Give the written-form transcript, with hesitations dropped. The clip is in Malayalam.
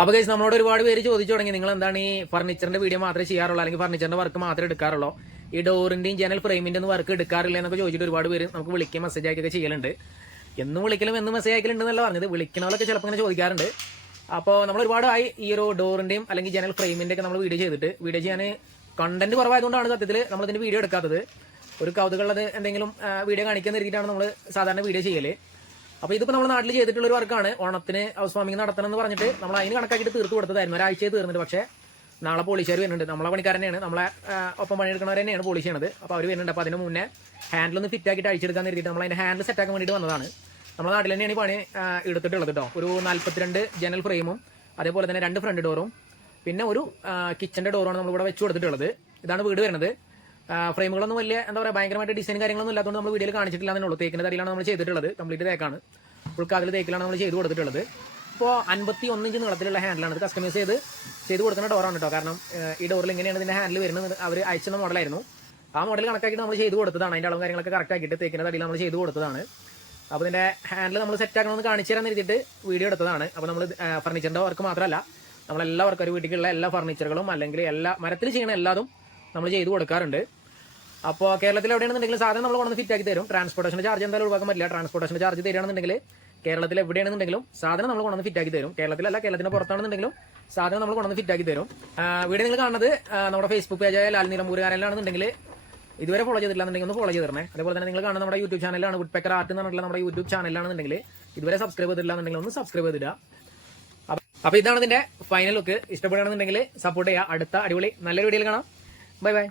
അപ്പോൾ ഗൈസ് നമ്മളോട് ഒരുപാട് പേര് ചോദിച്ചു തുടങ്ങി, നിങ്ങൾ എന്താണ് ഈ ഫർണിച്ചറിന്റെ വീഡിയോ മാത്രമേ ചെയ്യാറുള്ളൂ, അല്ലെങ്കിൽ ഫർണിച്ചറിന്റെ വർക്ക് മാത്രമേ എടുക്കാറുള്ളൂ, ഈ ഡോറിന്റെയും ജനൽ ഫ്രെയിമിന്റെ ഒന്നും വർക്ക് എടുക്കാറില്ല എന്നൊക്കെ ചോദിച്ചിട്ട് ഒരുപാട് പേര് നമുക്ക് വിളിക്കുകയും മെസ്സേജ് അയക്കുകയൊക്കെ ചെയ്യലുണ്ട്. എന്നും വിളിക്കലും എന്നും മെസ്സേജ് അയക്കലുണ്ട് എന്നല്ല പറഞ്ഞത്, വിളിക്കണവരൊക്കെ ചിലപ്പോൾ ഇങ്ങനെ ചോദിക്കാറുണ്ട്. അപ്പോൾ നമ്മൾ ഒരുപാടായി ഈ ഒരു ഡോറിന്റെയും അല്ലെങ്കിൽ ജനൽ ഫ്രെയിമിന്റെ ഒക്കെ നമ്മൾ വീഡിയോ ചെയ്തിട്ട്, വീഡിയോ ചെയ്യാൻ കണ്ടന്റ് കുറവായതുകൊണ്ടാണ് സത്യത്തിൽ നമ്മളിതിന്റെ വീഡിയോ എടുക്കാത്തത്. ഒരു കൗതുകമുള്ളത് എന്തെങ്കിലും വീഡിയോ കാണിക്കാൻ നിർത്തിയിട്ടാണ് നമ്മൾ സാധാരണ വീഡിയോ ചെയ്യല്. അപ്പോൾ ഇതിപ്പോൾ നമ്മുടെ നാട്ടിൽ ചെയ്തിട്ടുള്ള ഒരു വർക്കാണ്. ഓണത്തിന് ഹൗസ് വാമിംഗ് നടത്തണം എന്ന് പറഞ്ഞിട്ട് നമ്മൾ അതിന് കണക്കാക്കിയിട്ട് തീർത്ത് കൊടുത്തതായിരുന്നു. ഒരാഴ്ചയെ തീർന്നിട്ട്, പക്ഷേ നാളെ പോളിഷുകാർ വരുന്നുണ്ട്. നമ്മളെ പണിക്കാർ തന്നെയാണ്, നമ്മളെ ഒപ്പം പണിയെടുക്കുന്നവർ തന്നെയാണ് പോളിഷ് ചെയ്യണത്. അപ്പോൾ അവർ വരുന്നുണ്ട്. അപ്പോൾ അതിന് മുന്നേ ഹാൻഡിലൊന്ന് ഫിറ്റ് ആക്കിയിട്ട് അഴിച്ചെടുക്കാൻ നിർത്തിയിട്ട് നമ്മൾ അതിൻ്റെ ഹാൻഡിൽ സെറ്റാക്കാൻ വേണ്ടിയിട്ട് വന്നതാണ്. നമ്മുടെ നാട്ടിൽ തന്നെയാണ് ഈ പണി എടുത്തിട്ടുള്ളത് കേട്ടോ. ഒരു 42 ജനൽ ഫ്രെയിമും അതേപോലെ തന്നെ 2 ഫ്രണ്ട് ഡോറും പിന്നെ ഒരു കിച്ചൻ്റെ ഡോറുമാണ് നമ്മളിവിടെ വെച്ച് കൊടുത്തിട്ടുള്ളത്. ഇതാണ് വീട് വരുന്നത്. ഫ്രെയിമുകളൊന്നും വലിയ എന്താ പറയുക ഭയങ്കരമായിട്ട് ഡിസൈൻ കാര്യങ്ങളൊന്നും ഇല്ലാത്തതുകൊണ്ട് നമ്മൾ വീഡിയോയിൽ കാണിച്ചിട്ടില്ല എന്നുള്ളൂ. തേക്കിൻ്റെ തടിയിലാണ് നമ്മൾ ചെയ്തിട്ടുള്ളത്. കംപ്ലീറ്റ് തേക്കാണ്, ഉൾക്കാതിൽ തേക്കിലാണ് നമ്മൾ ചെയ്ത് കൊടുത്തിട്ടുള്ളത്. ഇപ്പോൾ 51 ഇഞ്ച് നീളത്തിലുള്ള ഹാൻഡിലാണ്. ഇത് കസ്റ്റമൈസ് ചെയ്ത് കൊടുക്കുന്ന ഡോറാണ് കേട്ടോ. കാരണം ഈ ഡോറിൽ ഇങ്ങനെയാണ് ഇതിൻ്റെ ഹാൻഡിൽ വരുന്നത്. അവർ അയച്ചുന്ന മോഡലായിരുന്നു. ആ മോഡൽ കണക്കാക്കിയിട്ട് നമ്മൾ ചെയ്ത് കൊടുത്തതാണ്. അതിൻ്റെ അളവും കാര്യങ്ങളൊക്കെ കറക്റ്റ് ആക്കിയിട്ട് തേക്കിൻ്റെ തടിയിൽ നമ്മൾ ചെയ്ത് കൊടുത്തതാണ്. അപ്പോൾ ഇതിൻ്റെ ഹാൻഡിൽ നമ്മൾ സെറ്റ് ആക്കണമെന്ന് കാണിച്ചു തരാൻ എഴുതിയിട്ട് വീഡിയോ എടുത്തതാണ്. അപ്പോൾ നമ്മൾ ഫർണിച്ചറിൻ്റെ വർക്ക് മാത്രമല്ല, നമ്മളെല്ലാ വർക്കും ഒരു വീട്ടിലുള്ള എല്ലാ ഫർണിച്ചറുകളും അല്ലെങ്കിൽ എല്ലാ മരത്തിൽ ചെയ്യണ എല്ലാതും നമ്മൾ ചെയ്ത് കൊടുക്കാറുണ്ട്. അപ്പോൾ കേരളത്തിൽ എവിടെയാണെന്നുണ്ടെങ്കിൽ സാധനം നമ്മൾ കൊണ്ടുവന്ന് ഫിറ്റ് ആക്കി തരും. ട്രാൻസ്പോർട്ടേഷൻ്റെ ചാർജ് എന്തായാലും ഒഴിവാക്കാൻ പറ്റില്ല. ട്രാൻസ്പോർട്ടേഷൻ്റെ ചാർജ് തരികയാണെന്നുണ്ടെങ്കിൽ കേരളത്തിൽ എവിടെയാണെന്നുണ്ടെങ്കിലും സാധനം നമ്മൾ കൊണ്ടുവന്ന് ഫിറ്റ് ആക്കി തരും. കേരളത്തിലല്ല, കേരളത്തിന് പുറത്താണെന്നുണ്ടെങ്കിലും സാധനം നമ്മൾ കൊണ്ടുവന്ന് ഫിറ്റ് ആക്കി തരും. വീഡിയോ നിങ്ങൾ കാണുന്നത് നമ്മുടെ ഫേസ്ബുക്ക് പേജായ ലാൽ നിലമ്പൂർ ചാനലാണെന്നുണ്ടെങ്കിൽ ഇതുവരെ ഫോളോ ചെയ്തിട്ടില്ലാന്നുണ്ടെങ്കിൽ ഒന്ന് ഫോളോ ചെയ്ത് തരണേ. അതേപോലെ തന്നെ നിങ്ങൾ കാണുന്ന നമ്മുടെ യൂട്യൂബ് ചാനലാണ് വുഡ്പെക്കർ ആർട്ട് എന്ന് പറഞ്ഞിട്ടുള്ള നമ്മുടെ യൂട്യൂബ് ചാനലാണെന്നുണ്ടെങ്കിൽ ഇതുവരെ സബ്സ്ക്രൈബ് ചെയ്തിട്ടില്ലാന്നുണ്ടെങ്കിൽ ഒന്ന് സബ്സ്ക്രൈബ് ചെയ്തിടുക. അപ്പോൾ ഇതാണ് ഇതിന്റെ ഫൈനൽ ലുക്ക്. ഇഷ്ടപ്പെടുകയാണെന്നുണ്ടെങ്കിൽ സപ്പോർട്ട് ചെയ്യുക. അടുത്ത അടിപൊളി നല്ലൊരു വീഡിയോയിൽ കാണാം. Bye bye.